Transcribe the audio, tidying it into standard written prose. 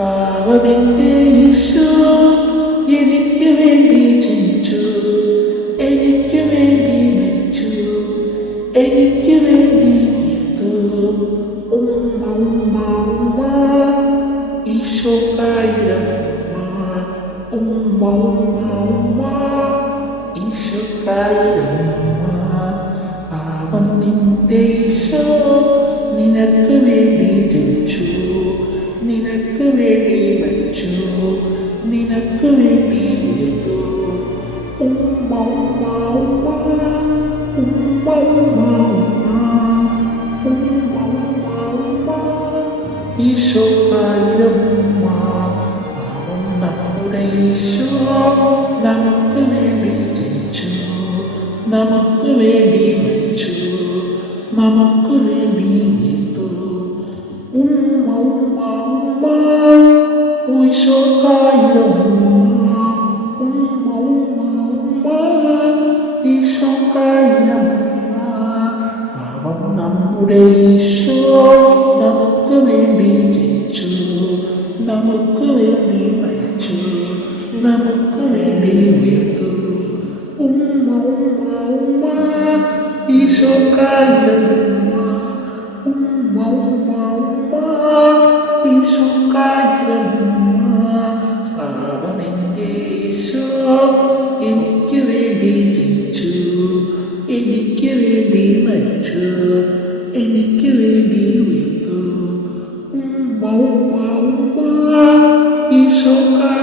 പാവമെന്റെ ഈശോ എനിക്ക് വേണ്ടി ജനിച്ചു, എനിക്ക് വേണ്ടി മരിച്ചു, എനിക്ക് വേണ്ടി ഉയർത്തു. ഉമ്മ ഉമ്മ ഉമ്മ ഈശോക്കായിരം ഉമ്മ ഉമ്മ ഉമ്മ ഈശോക്കായിരം ഉമ്മ. പാവം നിന്റെ ഈശോ നിനക്ക് വേണ്ടി ജനിച്ചു, നിനക്ക് വേണ്ടി മരിച്ചു, നിനക്ക് വേണ്ടി ഉയർത്തു. ഉമ്മ ഉമ്മ ഉമ്മ ഉമ്മ ഉമ്മ ഉമ്മ ഉമ്മ ഉമ്മ ഈശോക്കായിരം ഉമ്മ. പാവം നമ്മുടെ ഈശോ നമുക്ക് വേണ്ടി ജനിച്ചു, നമുക്ക് വേണ്ടി മരിച്ചു, നമുക്ക് വേണ്ടി ഉയർത്തു. ഉമ്മ ഉമ്മ ഉമ്മ ഈശോക്കായിരം ഉമ്മ. ഉമ്മ ഉമ്മ ഉമ്മ ഈശോക്കായിരം ഉമ്മ. പാവം നമ്മുടെ ഈശോ നമുക്ക് വേണ്ടി ജനിച്ചു, നമുക്ക് വേണ്ടി മരിച്ചു, നമുക്ക് വേണ്ടി ഉയർത്തു. ഉമ്മ ഉമ്മ ഉമ്മ ഈശോക്കായിരം ഉമ്മ. ഉമ്മ ഉമ്മ ഉമ്മ ഈശോക്കായിരം ഉമ്മ. പാവമെന്റെ ഈശോ എനിക്ക് വേണ്ടി ജനിച്ചു, എനിക്ക് വേണ്ടി മരിച്ചു, എനിക്ക് വേണ്ടി ഉയർത്തു. ഉമ്മ ഉമ്മ ഉമ്മ ഈശോക്കായിരം